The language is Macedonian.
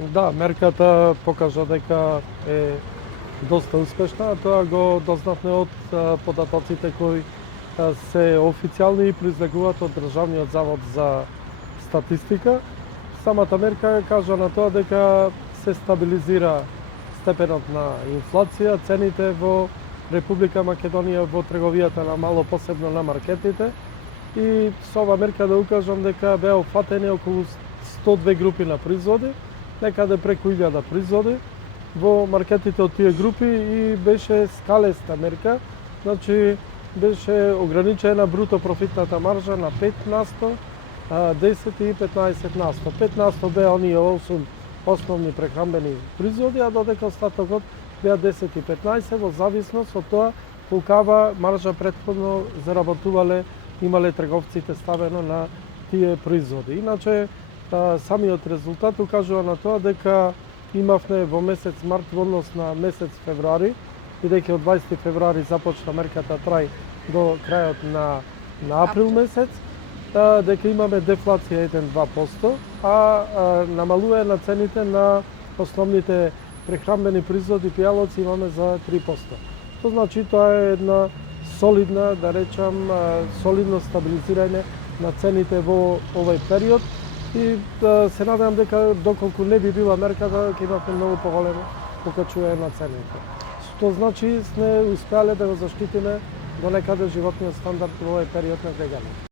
Да, мерката покажа дека е доста успешна, а тоа го дознавме од податоците кои се официјални и произлегуваат од Државниот завод за статистика. Самата мерка кажа на тоа дека се стабилизира степенот на инфлација, цените во Република Македонија во трговијата на мало, посебно на маркетите, и со ова мерка да укажам дека беа опфатени околу 102 групи на производи, некаде преку 1000 производи во маркетите од тие групи, и беше скалеста мерка, значи беше ограничена бруто профитната маржа на 5%, 10 и 15%. 5% беа оние 8 основни прехранбени производи, а додека остатокот беа 10 и 15 во зависност од тоа колкава маржа претходно заработувале, имале трговците ставено на тие производи. Иначе самиот резултат укажува на тоа дека имавме во месец март во однос на месец февруари, бидејќи од 20 февруари започна мерката трај до крајот на април месец, дека имаме дефлација 1-2%, а намалување на цените на основните прехранбени производи, пијалоци, имаме за 3%. Тоа значи тоа е една солидна, да речам, солидно стабилизирање на цените во овој период, и се надевам дека доколку не би била мерката, ќе имаме многу поголемо покачување на цените. Тоа значи сме успеале да го заштитиме до некаде животниот стандард во овој период на грегање.